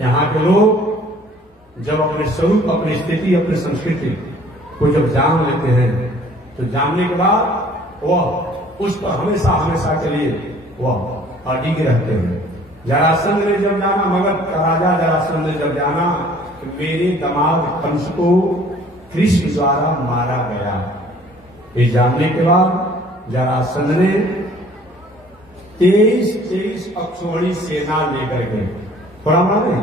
यहाँ के लोग जब अपने स्वरूप, अपनी स्थिति, अपनी संस्कृति को जब जान लेते हैं तो जानने के बाद वह उस पर हमेशा हमेशा के लिए वह अडिग रहते हैं। जरासंध ने जब जाना, मगध का राजा जरासंध ने जब जाना कि मेरे दामाद कंस को कृष्ण द्वारा मारा गया, ये जानने के बाद जरासंध ने 23 अक्षौहिणी सेना लेकर के, थोड़ा माने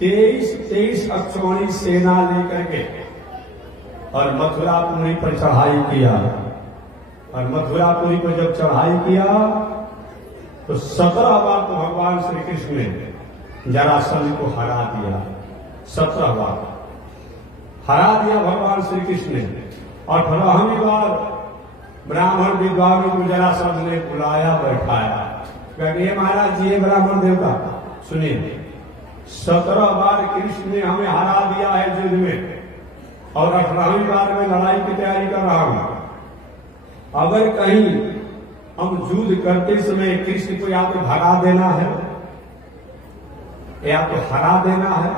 23 अक्षौहिणी सेना लेकर के और मथुरापुरी पर चढ़ाई किया। और मथुरापुरी पर जब चढ़ाई किया तो 17 बार तो भगवान श्री कृष्ण ने जरासंध को हरा दिया। 17 बार हरा दिया भगवान श्री कृष्ण ने। और 18वीं बार ब्राह्मण विद्वानों को जरासंध ने बुलाया, बैठाया, कहे महाराज जी ब्राह्मण देवता सुनिए, 17 बार कृष्ण ने हमें हरा दिया है युद्ध में और 18वीं बार में लड़ाई की तैयारी कर रहा हूं। अगर कहीं हम युद्ध करते समय कृष्ण को या तो भगा देना है, या तो हरा देना है,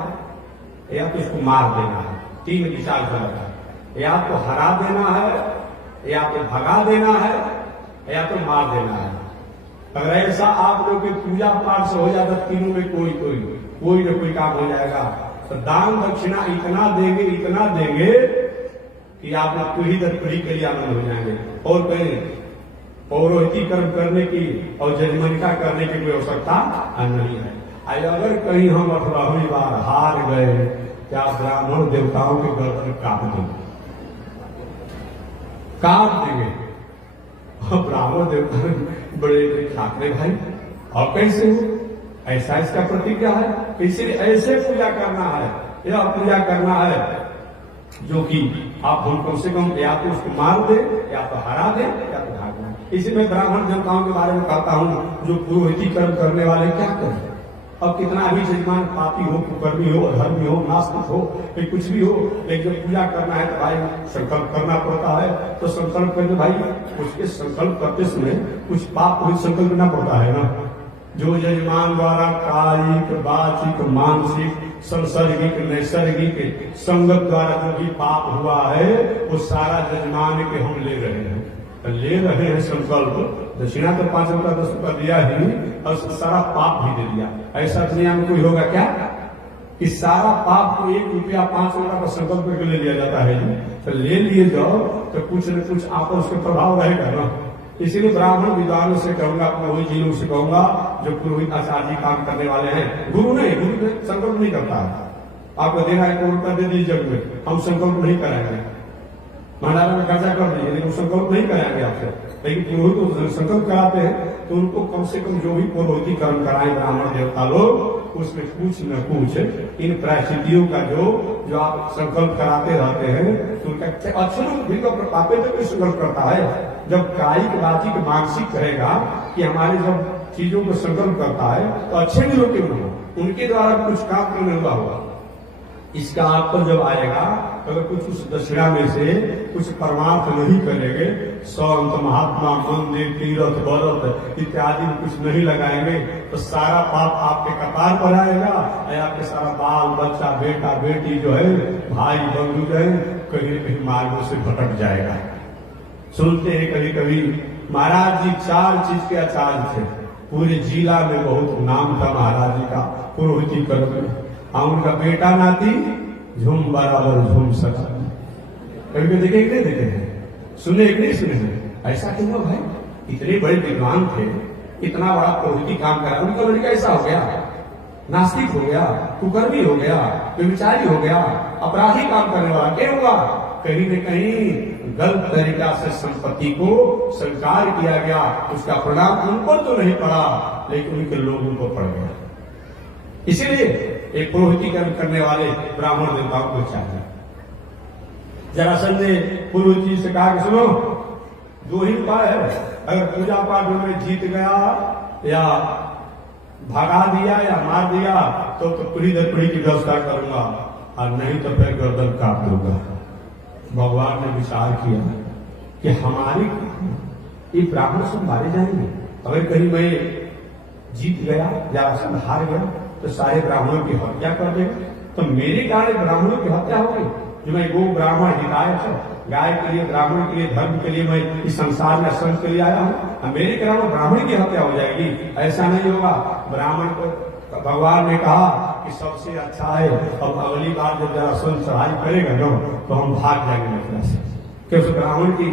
या तो इसको मार देना है। 3 विचार गलत है। या तो हरा देना है, या तो भगा देना है, या तो मार देना है। अगर ऐसा आप लोग की पूजा पाठ से हो जाता, तीनों में कोई न कोई काम हो जाएगा। तो दान दक्षिणा इतना देंगे कि आप लोग पीढ़ी दर पीढ़ी के लिए आनंद हो जाएंगे। और कहीं पौरोहिती कर्म करने की और जजमनिका करने की कोई आवश्यकता नहीं है। अगर कहीं हम 18वीं बार हार गए, क्या ब्राह्मण देवताओं के गर्दन काट देंगे। और ब्राह्मण देवता बड़े ठाकरे भाई, और कैसे हो, ऐसा इसका प्रतिज्ञा है। इसलिए ऐसे पूजा करना है, यह पूजा करना है जो कि आप हम कम से कम या तो उसको मार दे, या तो हरा दे, या तो भाग दे। इसी में ब्राह्मण देवताओं के बारे में कहता हूं, जो पुरोहिती कर्म करने वाले क्या करें। अब कितना भी जजमान पापी हो, कुकर्मी हो, अधर्मी हो, नास्तिक हो, कुछ भी हो, लेकिन जब पूजा करना है तो भाई संकल्प करना पड़ता है। तो संकल्प करके भाई उसके संकल्प करते समय कुछ पाप कोई संकल्प करना पड़ता है ना। जो यजमान द्वारा कायिक, वाचिक, मानसिक, संसर्गिक, नैसर्गिक संगत द्वारा जो भी पाप हुआ है वो सारा यजमान के हम ले रहे हैं संकल्प। दक्षिणा तो 5 रुपया 10 रुपया दिया ही और सारा पाप भी दे दिया। ऐसा दुनिया में कोई होगा क्या कि सारा पाप को 1 रुपया 5 रुपया का संकल्प करके ले लिया जाता है जी। तो ले लिए जाओ तो कुछ न कुछ आप उसके प्रभाव रहेगा ना। इसीलिए ब्राह्मण विद्वानों से कहूंगा, अपने वही जिलों से कहूंगा जो पुरोहित आचार्य काम करने वाले हैं। गुरु संकल्प नहीं करता है। आपको देना है 1 रुपया दे दीजिए जग में, हम संकल्प नहीं कराएंगे। भंडारा में खर्चा कर दीजिए, लेकिन संकल्प नहीं कराएंगे आपसे। लेकिन पुरोहित को संकल्प कराते हैं तो उनको कम से कम जो भी पुरोहिती कर्म कराए ब्राह्मण देवता लोग, उसमें कुछ न कुछ इन परिस्थितियों का जो आप संकल्प कराते रहते हैं तो उनका अच्छे भी तो पापे तो कोई संकल्प करता है। जब कायिक, वाचिक, मानसिक कहेगा कि हमारे जब चीजों को संकल्प करता है तो अच्छे भी लोग क्यों न हो, उनके द्वारा कुछ काम क्यों नहीं हुआ होगा। इसका आपको जब आएगा अगर कुछ उस दक्षिणा में से कुछ परमार्थ नहीं करेंगे, संत महात्मा मंदिर तीर्थ व्रत इत्यादि में कुछ नहीं लगाएंगे तो सारा पाप आपके कपार पर आएगा। आपके सारा बाल बच्चा, बेटा बेटी जो है, भाई बंधु जो है, कहीं कहीं मार्गों से भटक जाएगा। सुनते हैं कभी कभी महाराज जी 4 चीज के आचार्य थे, पूरे जिला में बहुत नाम था महाराज जी का पुरोहिती कर्म में। उनका बेटा नाती झूम बराबर झूम सका। कभी देखे कि नहीं देखे हैं, सुने कि नहीं सुने हैं। ऐसा क्यों हुआ भाई, इतने बड़े विद्वान थे, इतना बड़ा पुरोहिती काम करा, उनका लड़का ऐसा हो गया, नास्तिक हो गया, कुकर्मी हो गया, व्यभिचारी हो गया, अपराधी काम करने वाला क्या हुआ। कहीं न कहीं गलत तरीका से संपत्ति को स्वीकार किया गया, उसका परिणाम उन पर तो नहीं पड़ा लेकिन उनके लोगों को पड़ गया। इसीलिए एक पुरोहिती कर्म करने वाले ब्राह्मण देवताओं को चाहिए। जरासंध ने पुरोहित से कहा कि सुनो, 2 ही उपाय है, अगर पूजा पाठ में जीत गया या भगा दिया या मार दिया तो पीढ़ी दर पीढ़ी की व्यवस्था करूंगा, और नहीं तो फिर गर्दन काट दूंगा। भगवान ने विचार किया कि हमारी ये ब्राह्मण सब मारे जाएंगे, अगर कहीं मैं जीत गया, जरासंध हार गया तो सारे ब्राह्मणों की हत्या कर देगा। तो मेरे कारण ब्राह्मणों की हत्या हो गई, जो मैं गो ब्राह्मण हिताय है, गाय के लिए, ब्राह्मण के लिए, धर्म के लिए मैं इस संसार में संत के लिए आया हूँ, मेरे कारण ब्राह्मण की हत्या हो जाएगी। ऐसा नहीं होगा। ब्राह्मण को भगवान ने कहा कि सबसे अच्छा है, अब अगली बार जब जरासंध चढ़ाई करेगा ना तो हम भाग जाएंगे मथुरा से, कि उस ब्राह्मण की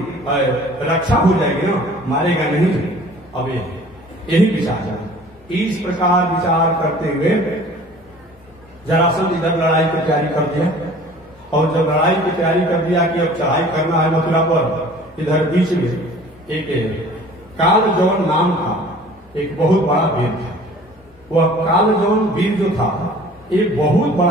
रक्षा हो जाएगी ना, मारेगा नहीं। अब यही विचार है। इस प्रकार विचार करते हुए जरासंध इधर लड़ाई की तैयारी कर दिया, और जब लड़ाई की तैयारी कर दिया कि अब चढ़ाई करना है मथुरा पर, इधर बीच में एक कालजौन नाम का एक बहुत बड़ा वीर था। वह कालजौन वीर जो था, एक बहुत बड़ा